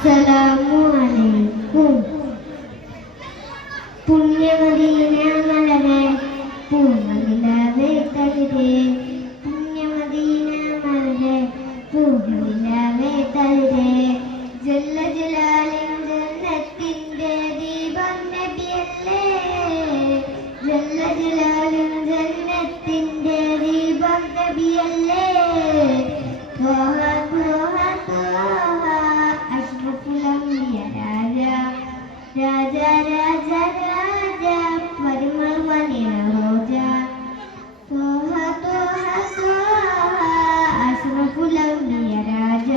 അസ്സലാമു അലൈക്കും. പുണ്യമദീന മലരെ പൂർണ്ണനിലാവേ തളിരേ, പുണ്യമദീന മലരെ പൂർണ്ണനിലാവേ തളിരേ, ജല്ല ജലാലിൻ ജന്നത്തിന്റെ ദീപം നബിയല്ലേ, ജല്ല ജലാലിൻ ജന്നത്തിന്റെ ദീപം നബിയല്ലേ. ത്വാഹ ത്വാഹ ത്വാഹ അഷ്റഫുൽ അംബിയ രാജ രാജ രാജ പരിമൾ മണിയ റോജ. ത്വാഹ ത്വാഹ ത്വാഹ അഷ്റഫുൽ അംബിയ രാജ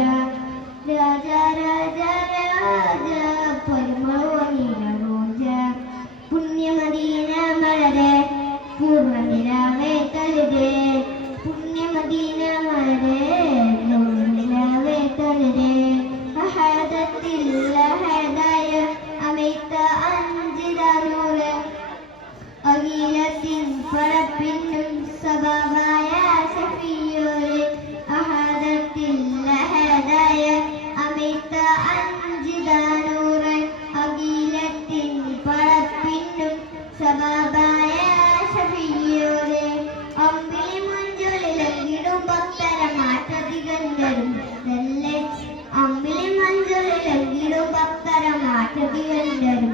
രാജ രാജ പരിമൾ മണിയ റോജ. പുണ്യമദീന മലരെ പൂർണ്ണനിലാവേ തളിരേ, പുണ്യമദീന മലരെ പൂർണ്ണനിലാവേ തളിരേ. അഹദത്തിൽ അഹദായ അമൈത്ത അഞ്ചിതാനൂറ്, അഖിലത്തിൻ പടപ്പിന്നും സബബായ ശഫീയോരെ. അഹദത്തിൽ അഹദായ അമൈത്ത അഞ്ചിതാനൂറ്, അഖിലത്തിൻ പടപ്പിന്നും സബബായ ശഫീയോരെ. അമ്പിളി മഞ്ചളിലങ്ങിടും ഭക്തരമാറ്റതികന്തരും നല്ല, അമ്പിളി മഞ്ചളിലങ്ങിടും ഭക്തരമാറ്റതികന്തരും